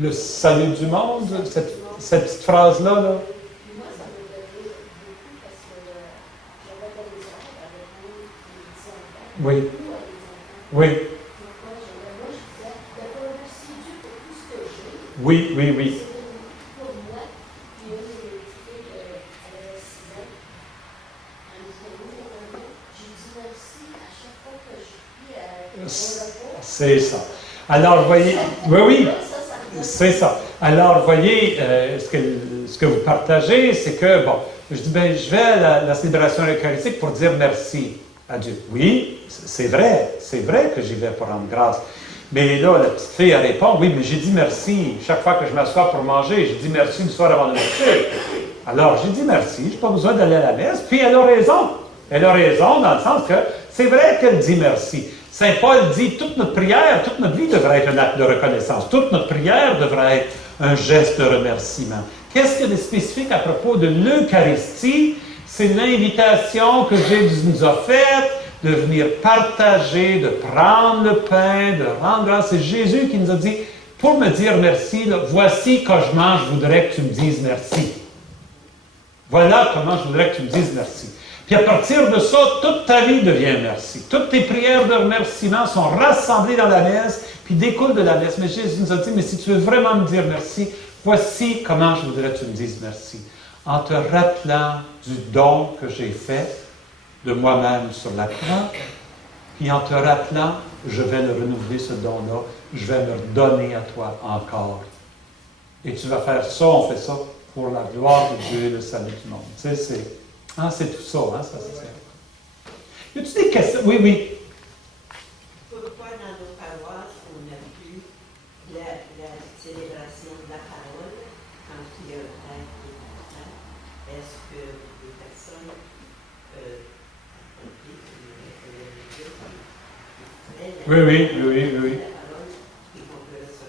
le salut du monde, cette petite phrase-là, là? Moi, ça me donnait beaucoup parce que j'avais des enfants avec nous, des Oui. Oui. Moi, je disais, d'abord, remercie Dieu pour tout ce que j'ai. Oui, oui, oui. C'est pour moi. Puis une de mes filles, elle avait 6 ans. Elle me disait, oui, maman, j'ai dit merci à chaque fois que je prie au repos. C'est ça. Alors, voyez, oui, oui, c'est ça. Alors, voyez, ce que vous partagez, c'est que, bon, je dis, ben, je vais à la célébration eucharistique pour dire merci à Dieu. Oui, c'est vrai que j'y vais pour rendre grâce. Mais là, la petite fille, elle répond, oui, mais j'ai dit merci chaque fois que je m'assois pour manger, j'ai dit merci le soir avant de me coucher. Alors, j'ai dit merci, je n'ai pas besoin d'aller à la messe, puis elle a raison. Elle a raison dans le sens que c'est vrai qu'elle dit merci. Saint Paul dit, toute notre prière, toute notre vie devrait être un acte de reconnaissance. Toute notre prière devrait être un geste de remerciement. Qu'est-ce qu'il y a de spécifique à propos de l'Eucharistie? C'est l'invitation que Jésus nous a faite de venir partager, de prendre le pain, de rendre grâce. C'est Jésus qui nous a dit, pour me dire merci, là, voici quand je mange, je voudrais que tu me dises merci. Voilà comment je voudrais que tu me dises merci. Puis à partir de ça, toute ta vie devient merci. Toutes tes prières de remerciement sont rassemblées dans la messe, puis découlent de la messe. Mais Jésus nous a dit, mais si tu veux vraiment me dire merci, voici comment je voudrais que tu me dises merci. En te rappelant du don que j'ai fait de moi-même sur la croix, puis en te rappelant, je vais le renouveler ce don-là, je vais me le donner à toi encore. Et tu vas faire ça, on fait ça pour la gloire de Dieu et le salut du monde. Tu sais, c'est tout ça, ça se tient. Y a-tu des questions? Oui, oui. Pourquoi dans nos paroisses, on n'a plus la célébration de la parole quand il y a un prêtre qui est absent? Est-ce que les personnes Oui.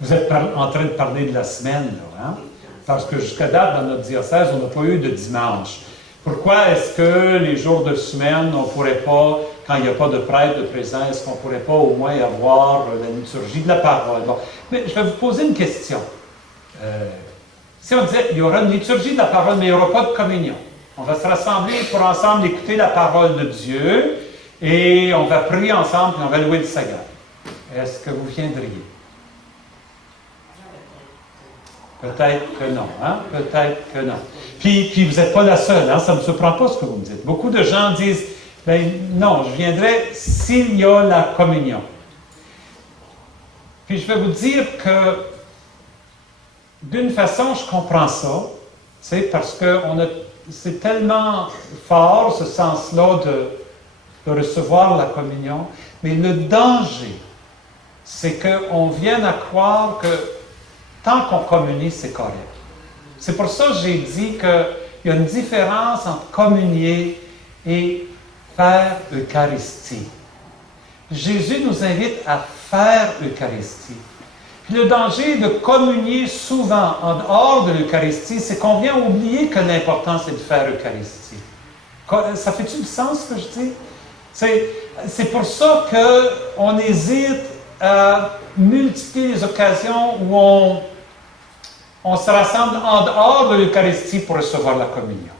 Vous êtes en train de parler de la semaine, là, hein? Parce que jusqu'à date, dans notre diocèse, on n'a pas eu de dimanche. Pourquoi est-ce que les jours de semaine, on ne pourrait pas, quand il n'y a pas de prêtre de présent, est-ce qu'on ne pourrait pas au moins avoir la liturgie de la parole? Bon. Mais je vais vous poser une question. Si on disait, il y aura une liturgie de la parole, mais il n'y aura pas de communion. On va se rassembler pour ensemble écouter la parole de Dieu et on va prier ensemble et on va louer le Seigneur. Est-ce que vous viendriez? Peut-être que non, hein? Peut-être que non. Puis vous n'êtes pas la seule, hein? Ça ne me surprend pas ce que vous me dites. Beaucoup de gens disent, ben non, je viendrai s'il y a la communion. Puis je vais vous dire que, d'une façon, je comprends ça, c'est parce que c'est tellement fort, ce sens-là de recevoir la communion, mais le danger, c'est qu'on vienne à croire que tant qu'on communie, c'est correct. C'est pour ça que j'ai dit qu'il y a une différence entre communier et faire Eucharistie. Jésus nous invite à faire Eucharistie. Puis le danger de communier souvent en dehors de l'Eucharistie, c'est qu'on vient oublier que l'important, c'est de faire Eucharistie. Ça fait-tu du sens, ce que je dis? C'est pour ça qu'on hésite à multiplier les occasions où on se rassemble en dehors de l'Eucharistie pour recevoir la communion.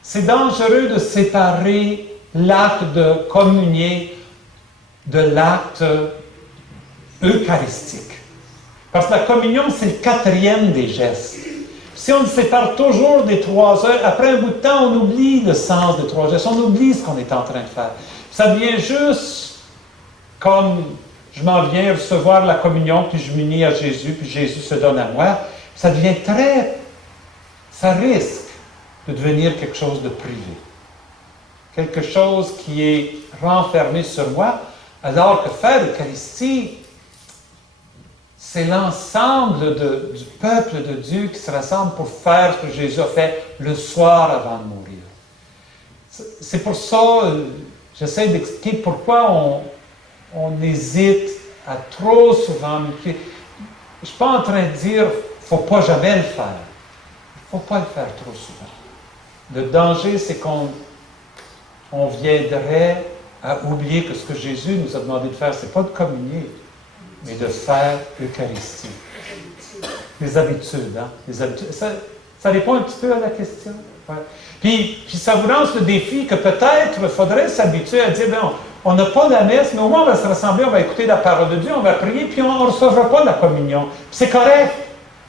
C'est dangereux de séparer l'acte de communier de l'acte eucharistique. Parce que la communion, c'est le 4e des gestes. Si on se sépare toujours des 3 heures, après un bout de temps, on oublie le sens des 3 gestes, on oublie ce qu'on est en train de faire. Ça devient juste comme je m'en viens recevoir la communion, puis je m'unis à Jésus, puis Jésus se donne à moi. Ça devient ça risque de devenir quelque chose de privé. Quelque chose qui est renfermé sur moi, alors que faire l'Eucharistie, c'est l'ensemble du peuple de Dieu qui se rassemble pour faire ce que Jésus a fait le soir avant de mourir. C'est pour ça, j'essaie d'expliquer pourquoi on hésite à trop souvent multiplier. Je ne suis pas en train de dire qu'il ne faut pas jamais le faire. Il ne faut pas le faire trop souvent. Le danger, c'est qu'on viendrait à oublier que ce que Jésus nous a demandé de faire, ce n'est pas de communier, mais de faire l'Eucharistie. Les habitudes, hein? Les habitudes. Ça répond un petit peu à la question. Ouais. Puis ça vous lance le défi que peut-être il faudrait s'habituer à dire, bien, on n'a pas la messe, mais au moins on va se rassembler, on va écouter la parole de Dieu, on va prier, puis on ne recevra pas la communion. Puis c'est correct.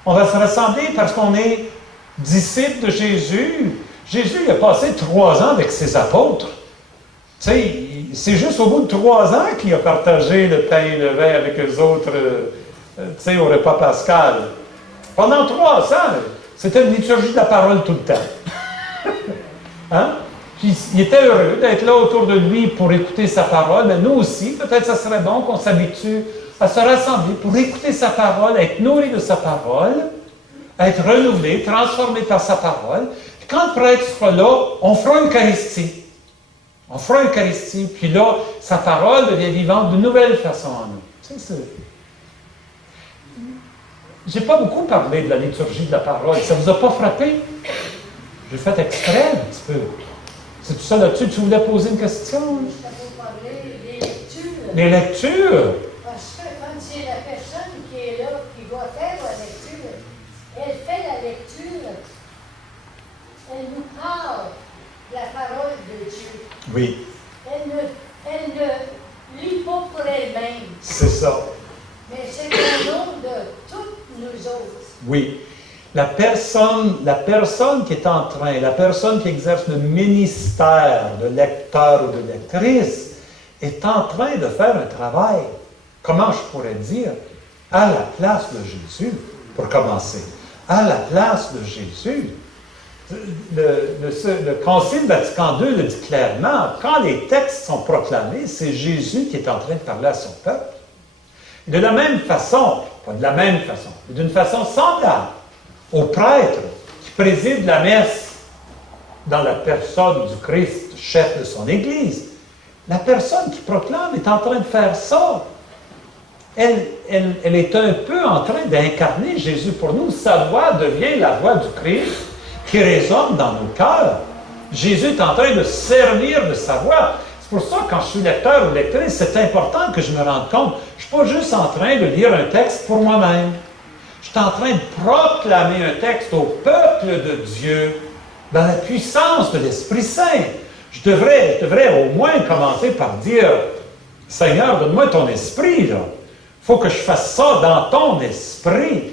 On va se rassembler parce qu'on est disciples de Jésus. Jésus, il a passé 3 ans avec ses apôtres. Tu sais, c'est juste au bout de 3 ans qu'il a partagé le pain et le vin avec eux autres, tu sais, au repas pascal. Pendant 3 ans, c'était une liturgie de la parole tout le temps. Hein? Puis il était heureux d'être là autour de lui pour écouter sa parole. Mais nous aussi, peut-être ça serait bon qu'on s'habitue à se rassembler pour écouter sa parole, être nourri de sa parole, être renouvelé, transformé par sa parole. Puis quand le prêtre sera là, on fera une Eucharistie. On fera une Eucharistie, puis là, sa parole devient vivante d'une nouvelle façon en nous. Tu sais, j'ai pas beaucoup parlé de la liturgie de la parole. Ça vous a pas frappé? J'ai fait exprès un petit peu. C'est tout ça là-dessus que tu voulais poser une question? Ça vous parler des lectures. Les lectures? Parce que quand c'est la personne qui est là, qui doit faire la lecture, elle fait la lecture, elle nous parle de la parole de Dieu. Oui. Elle ne lit pas pour elle-même, C'est ça. mais c'est au nom de toutes nous autres. Oui. La personne qui est en train, la personne qui exerce le ministère de lecteur ou de lectrice, est en train de faire un travail, comment je pourrais dire, à la place de Jésus, pour commencer. À la place de Jésus. Le Concile Vatican II le dit clairement, quand les textes sont proclamés, c'est Jésus qui est en train de parler à son peuple. Et de la même façon, pas de la même façon, mais d'une façon semblable, au prêtre qui préside la messe dans la personne du Christ, chef de son Église, la personne qui proclame est en train de faire ça. Elle est un peu en train d'incarner Jésus pour nous. Sa voix devient la voix du Christ qui résonne dans nos cœurs. Jésus est en train de servir de sa voix. C'est pour ça que quand je suis lecteur ou lectrice, c'est important que je me rende compte. Je ne suis pas juste en train de lire un texte pour moi-même. Je suis en train de proclamer un texte au peuple de Dieu dans la puissance de l'Esprit Saint. Je devrais au moins commencer par dire, Seigneur, donne-moi ton esprit, là. Il faut que je fasse ça dans ton esprit.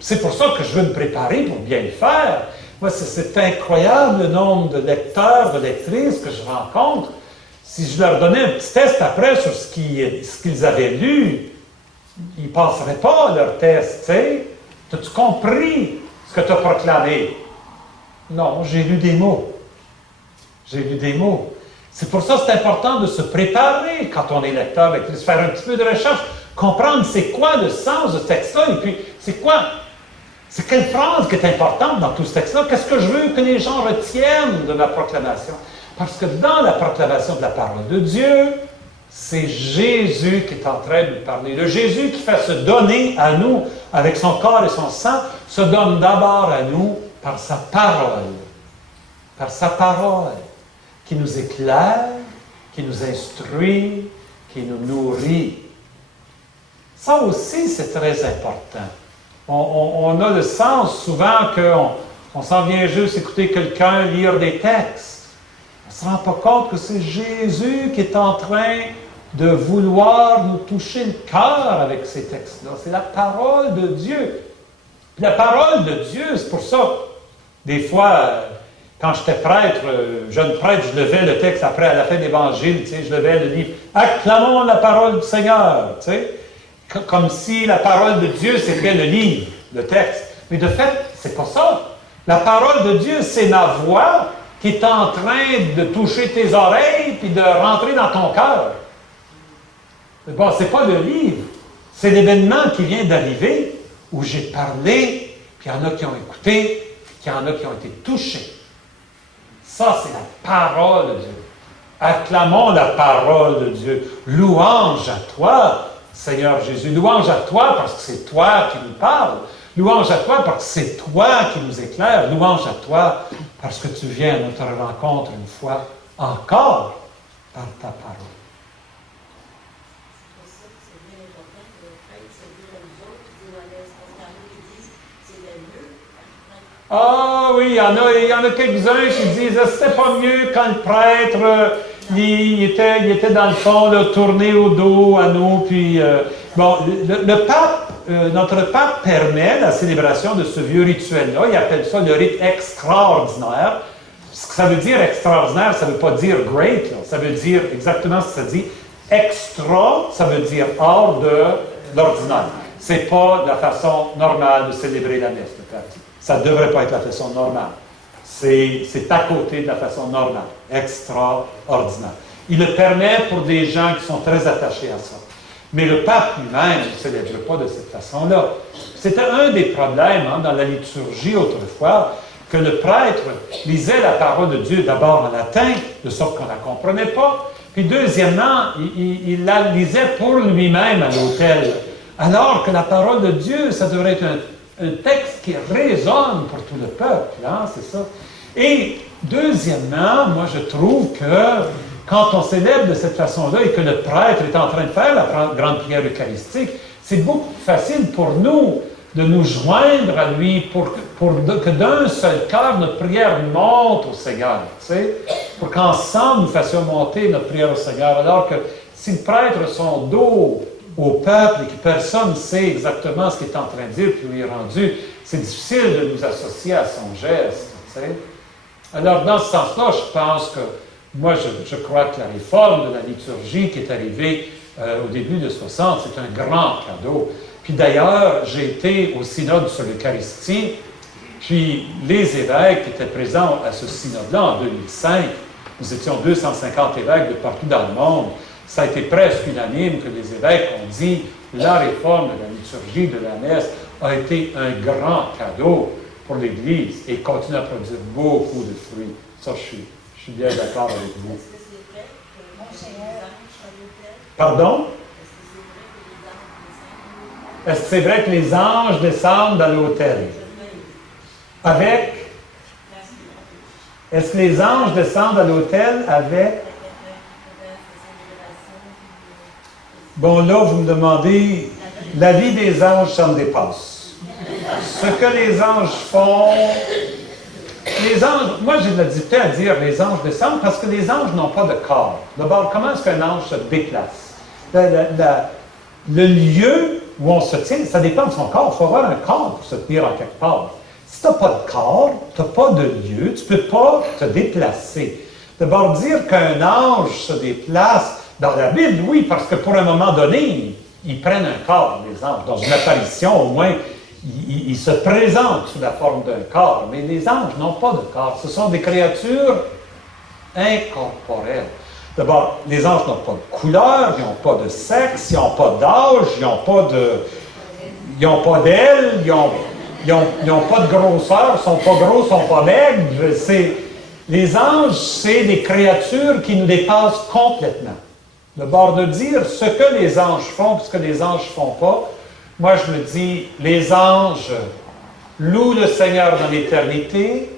C'est pour ça que je veux me préparer pour bien le faire. Moi, c'est incroyable le nombre de lecteurs, de lectrices que je rencontre. Si je leur donnais un petit test après sur ce qu'ils avaient lu, ils ne passeraient pas leur test, tu sais. As-tu compris ce que tu as proclamé? Non, j'ai lu des mots. J'ai lu des mots. C'est pour ça que c'est important de se préparer quand on est lecteur, de faire un petit peu de recherche, comprendre c'est quoi le sens de ce texte-là, et puis c'est quelle phrase qui est importante dans tout ce texte-là, qu'est-ce que je veux que les gens retiennent de ma proclamation. Parce que dans la proclamation de la parole de Dieu, c'est Jésus qui est en train de nous parler. Le Jésus qui fait se donner à nous, avec son corps et son sang, se donne d'abord à nous par sa parole. Par sa parole, qui nous éclaire, qui nous instruit, qui nous nourrit. Ça aussi, c'est très important. On a le sens souvent qu'on s'en vient juste écouter quelqu'un lire des textes. On ne se rend pas compte que c'est Jésus qui est en train de vouloir nous toucher le cœur avec ces textes-là. C'est la parole de Dieu. La parole de Dieu, c'est pour ça, des fois, quand j'étais prêtre, jeune prêtre, je levais le texte après, à la fin de l'Évangile, tu sais, je levais le livre. Acclamons la parole du Seigneur, tu sais. Comme si la parole de Dieu, c'était le livre, le texte. Mais de fait, c'est pas ça. La parole de Dieu, c'est ma voix qui est en train de toucher tes oreilles puis de rentrer dans ton cœur. Bon, c'est pas le livre. C'est l'événement qui vient d'arriver où j'ai parlé, puis il y en a qui ont écouté, puis il y en a qui ont été touchés. Ça, c'est la parole de Dieu. Acclamons la parole de Dieu. Louange à toi, Seigneur Jésus. Louange à toi parce que c'est toi qui nous parles. Louange à toi parce que c'est toi qui nous éclaire. Louange à toi parce que tu viens à notre rencontre une fois encore par ta parole. C'est pour ça que c'est bien important que le prêtre se dise à nous autres, puis dire à l'aise, parce qu'il y en a qui disent Ah oui, il y en a quelques-uns qui disent « C'était pas mieux quand le prêtre, il était dans le fond, là, tourné au dos à nous. » Puis, bon, le pape, notre pape permet la célébration de ce vieux rituel-là. Il appelle ça le rite extraordinaire. Ce que ça veut dire extraordinaire, ça ne veut pas dire great. Là. Ça veut dire exactement ce que ça dit. Extra, ça veut dire hors de l'ordinaire. C'est pas la façon normale de célébrer la messe, le pape dit. Ça ne devrait pas être la façon normale. C'est à côté de la façon normale, extraordinaire. Il le permet pour des gens qui sont très attachés à ça. Mais le pape lui-même ne célèbre pas de cette façon-là. C'était un des problèmes dans la liturgie autrefois, que le prêtre lisait la parole de Dieu d'abord en latin, de sorte qu'on ne la comprenait pas, puis deuxièmement, il la lisait pour lui-même à l'autel. Alors que la parole de Dieu, ça devrait être un texte qui résonne pour tout le peuple, hein, c'est ça. Et deuxièmement, moi je trouve que quand on célèbre de cette façon-là et que le prêtre est en train de faire la grande prière eucharistique, c'est beaucoup plus facile pour nous de nous joindre à lui pour que d'un seul cœur notre prière monte au Seigneur, tu sais, pour qu'ensemble nous fassions monter notre prière au Seigneur. Alors que si le prêtre a son dos au peuple et que personne ne sait exactement ce qu'il est en train de dire puis où il est rendu, c'est difficile de nous associer à son geste, tu sais. Alors, dans ce sens-là, je pense que, moi, je crois que la réforme de la liturgie qui est arrivée au début de 60, c'est un grand cadeau. Puis d'ailleurs, j'ai été au synode sur l'Eucharistie, puis les évêques qui étaient présents à ce synode-là en 2005, nous étions 250 évêques de partout dans le monde, ça a été presque unanime que les évêques ont dit la réforme de la liturgie de la messe a été un grand cadeau pour l'Église et continue à produire beaucoup de fruits. Ça, je suis bien d'accord avec vous. Est-ce que c'est vrai que Monseigneur à l'hôtel? Pardon? Est-ce que c'est vrai que les anges descendent à l'autel? Avec? Est-ce que les anges descendent à l'autel avec? Bon, là, vous me demandez, la vie des anges, ça me dépasse. Ce que les anges font, moi j'ai de la difficulté à dire les anges descendent parce que les anges n'ont pas de corps. D'abord, comment est-ce qu'un ange se déplace? Le lieu où on se tient, ça dépend de son corps. Il faut avoir un corps pour se tenir en quelque part. Si tu n'as pas de corps, tu n'as pas de lieu, tu ne peux pas te déplacer. D'abord, dire qu'un ange se déplace, dans la Bible, oui, parce que pour un moment donné, ils prennent un corps, les anges. Dans une apparition, au moins, ils se présentent sous la forme d'un corps. Mais les anges n'ont pas de corps. Ce sont des créatures incorporelles. D'abord, les anges n'ont pas de couleur, ils n'ont pas de sexe, ils n'ont pas d'âge, ils n'ont pas d'ailes, ils n'ont pas de grosseur, ils ne sont pas gros, ils ne sont pas maigres. Les anges, c'est des créatures qui nous dépassent complètement. D'abord, de dire ce que les anges font, ce que les anges ne font pas, moi je me dis, les anges louent le Seigneur dans l'éternité,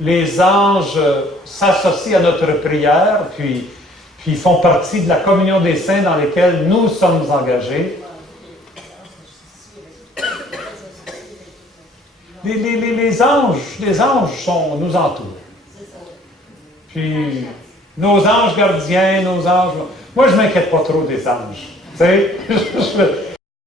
les anges s'associent à notre prière, puis font partie de la communion des saints dans lesquels nous sommes engagés. Les anges nous entourent. Puis, nos anges gardiens, nos anges... Moi, je ne m'inquiète pas trop des anges. Tu sais,